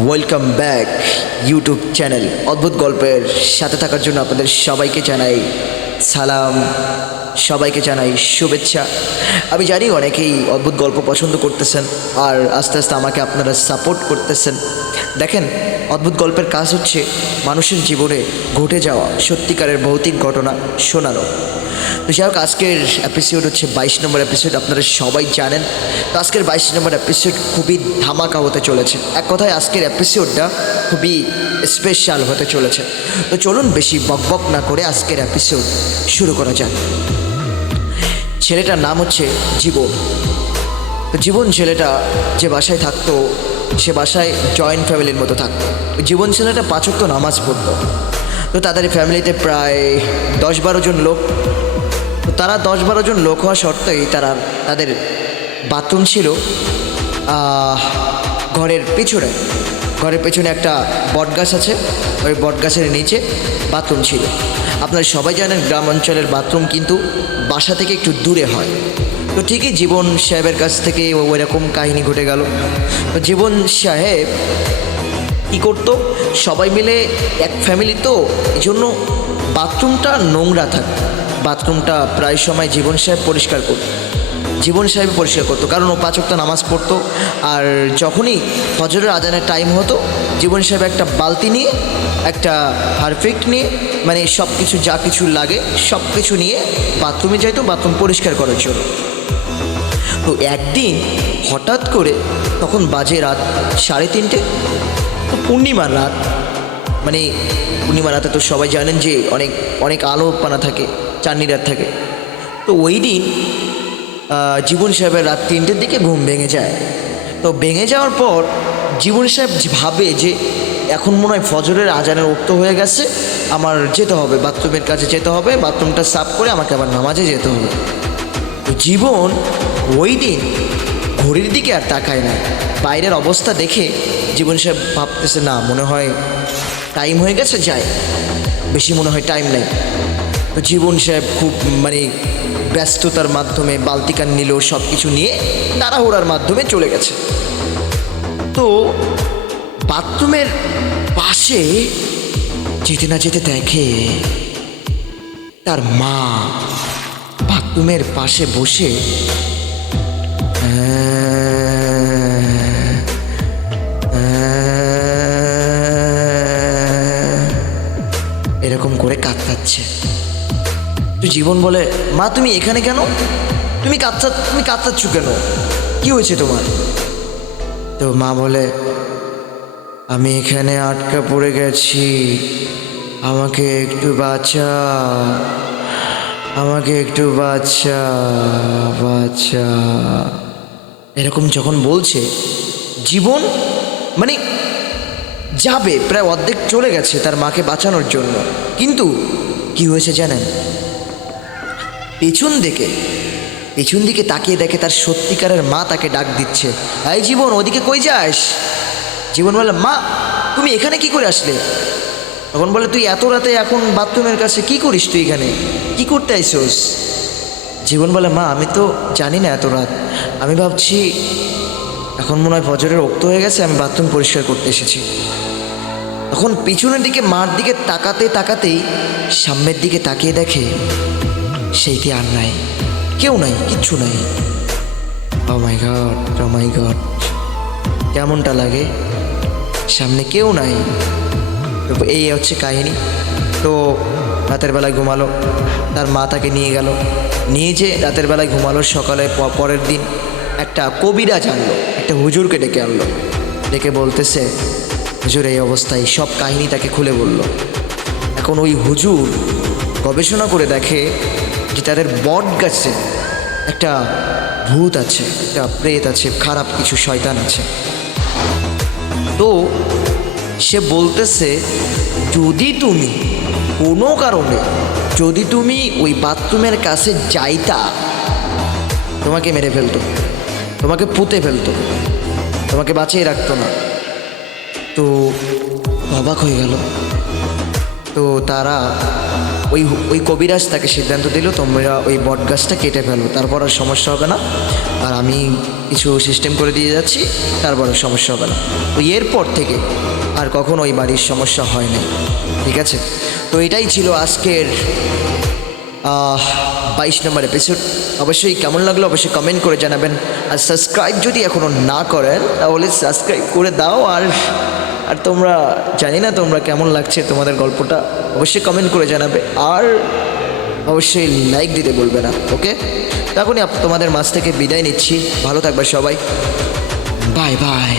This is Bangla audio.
ওয়েলকাম ব্যাক ইউটিউব চ্যানেল অদ্ভুত গল্পের সাথে থাকার জন্য আপনাদের সবাইকে জানাই সালাম, সবাইকে জানাই শুভেচ্ছা। আমি জানি অনেকেই অদ্ভুত গল্প পছন্দ করতেছেন আর আস্তে আস্তে আমাকে আপনারা সাপোর্ট করতেছেন। দেখেন, অদ্ভুত গল্পের কাজ হচ্ছে মানুষের জীবনে ঘটে যাওয়া সত্যিকারের ভৌতিক ঘটনা শোনানো। তো যাই হোক, আজকের এপিসোড হচ্ছে 22 নম্বর এপিসোড, আপনারা সবাই জানেন। তো আজকের 22 নম্বর এপিসোড খুবই ধামাকা হতে চলেছে। এক কথায় আজকের এপিসোডটা খুবই স্পেশাল হতে চলেছে। তো চলুন বেশি বকবক না করে আজকের এপিসোড শুরু করা যাক। ছেলেটার নাম হচ্ছে জীবন। তো জীবন ছেলেটা যে বাসায় থাকতো, সে বাসায় জয়েন্ট ফ্যামিলির মতো থাকতো। জীবন ছেলেটা 5 ওয়াক্ত নামাজ পড়তো। তো তাদের ফ্যামিলিতে প্রায় 10-12 জন লোক। তো তারা 10-12 জন লোক হওয়া সত্ত্বেই তাদের বাথরুম ছিল ঘরের পেছনে একটা বটগাছ আছে, ওই বটগাছের নিচে বাথরুম ছিল। আপনারা সবাই জানেন গ্রাম অঞ্চলের বাথরুম কিন্তু বাসা থেকে একটু দূরে হয়। তো ঠিকই জীবন সাহেবের কাছ থেকে ওই রকম কাহিনী ঘটে গেল। তো জীবন সাহেব কী করতো, সবাই মিলে এক ফ্যামিলি, তো এই জন্য বাথরুমটা নোংরা থাকতো। বাথরুমটা প্রায় সময় জীবন সাহেব পরিষ্কার করতো, কারণ ও 5 ওয়াক্ত নামাজ পড়তো। আর যখনই ফজরের আজানের টাইম হতো, জীবন সাহেব একটা বালতি নিয়ে, একটা হারপিক নিয়ে, মানে সব কিছু যা কিছু লাগে সব কিছু নিয়ে বাথরুমে যাইতো বাথরুম পরিষ্কার করার জন্য। তো একদিন হঠাৎ করে, তখন বাজে রাত 3:30, পূর্ণিমার রাত। মানে পূর্ণিমার রাতে তো সবাই জানেন যে অনেক অনেক আলো পানা থাকে, চাঁদনি রাত থাকে। তো ওই দিন জীবন সাহেবের রাত 3টের দিকে ঘুম ভেঙে যায়। তো ভেঙে যাওয়ার পর জীবন সাহেব ভাবে যে এখন মনে হয় ফজরের আজানের উক্ত হয়ে গেছে, আমার যেতে হবে, বাথরুমের কাছে যেতে হবে, বাথরুমটা সাফ করে আমাকে আবার নামাজে যেতে হবে। তো জীবন ওই দিন ঘড়ির দিকে আর তাকায় না। বাইরের অবস্থা দেখে জীবন সাহেব ভাবতেছে, না মনে হয় টাইম হয়ে গেছে, যায়, বেশি মনে হয় টাইম নেই। তো জীবন সাহেব খুব ব্যস্ততার মাধ্যমে বালতিকান নিল, সব কিছু নিয়ে তাড়াহুড়ার মাধ্যমে চলে গেছে। তো বাথরুমের পাশে যেতে না যেতে দেখে তার মা বাথরুমের পাশে বসে এরকম করে কাঁদছে। তো জীবন বলে, মা তুমি এখানে কেন? তুমি কাঁদছো কেন? কি হয়েছে তোমার? তো মা বলে, আমি এখানে আটকা পড়ে গেছি, আমাকে একটু বাঁচা, এরকম যখন বলছে, জীবন মানে যাবে, প্রায় অর্ধেক চলে গেছে তার মাকে বাঁচানোর জন্য। কিন্তু কি হয়েছে জানেন? পেছন দিকে তাকিয়ে দেখে তার সত্যিকারের মা তাকে ডাক দিচ্ছে, এই জীবন, ওদিকে কই যাস? জীবন বলে, মা তুমি এখানে কি করে আসলে? তখন বলে, তুই এত রাতে এখন বাথরুমের কাছে কি করিস? তুই এখানে কি করতে আইসোস? জীবন বলে, মা আমি তো জানি না এত রাত, আমি ভাবছি এখন মনে হয় ফজরের ওক্ত হয়ে গেছে, আমি বাথরুম পরিষ্কার করতে এসেছি। তখন পিছনের দিকে মার দিকে তাকাতেই সামনের দিকে তাকিয়ে দেখে সেইটি আর নাই, কেউ নাই, কিচ্ছু নাই। ও মাই গড, কেমনটা লাগে? সামনে কেউ নাই। তো এই হচ্ছে কাহিনী। তো রাতের বেলায় ঘুমালো, তার মা তাকে নিয়ে যে রাতের বেলায় ঘুমালো। সকালে পরের দিন একটা কবিরাজ আনলো, একটা হুজুরকে ডেকে আনলো। ডেকে বলতেছে, হুজুর এই অবস্থায়, সব কাহিনী তাকে খুলে বলল। এখন ওই হুজুর গবেষণা করে দেখে যে তাদের বট গাছে একটা ভূত আছে, একটা প্রেত আছে, খারাপ কিছু শয়তান আছে। তো সে বলতেছে, যদি তুমি কোনো কারণে ওই বাথরুমের কাছে যাইতা, তোমাকে মেরে ফেলতো, তোমাকে পুঁতে ফেলতো, তোমাকে বাঁচিয়ে রাখতো না। তো অবাক হয়ে গেল। তো তারা ওই ওই কবিরাজ তাকে সিদ্ধান্ত দিল তোমরা ওই বট গাছটা কেটে ফেলো, তারপর আর সমস্যা হবে না, আর আমি কিছু সিস্টেম করে দিয়ে যাচ্ছি, তারপর আর সমস্যা হবে না। তো এরপর থেকে আর কখনো ওই বাড়ির সমস্যা হয় না। ঠিক আছে, তো এটাই ছিল আজকের 22 নম্বর এপিসোড। অবশ্যই কেমন লাগলো অবশ্যই কমেন্ট করে জানাবেন, আর সাবস্ক্রাইব যদি এখনও না করেন তাহলে সাবস্ক্রাইব করে দাও। আর আর তোমরা জানি না তোমরা কেমন লাগছে তোমাদের গল্পটা, অবশ্যই কমেন্ট করে জানাবে, আর অবশ্যই লাইক দিতে বলবে না। ওকে, তখনই তোমাদের মাঝ থেকে বিদায় নিচ্ছি, ভালো থাকবে সবাই, বাই বাই।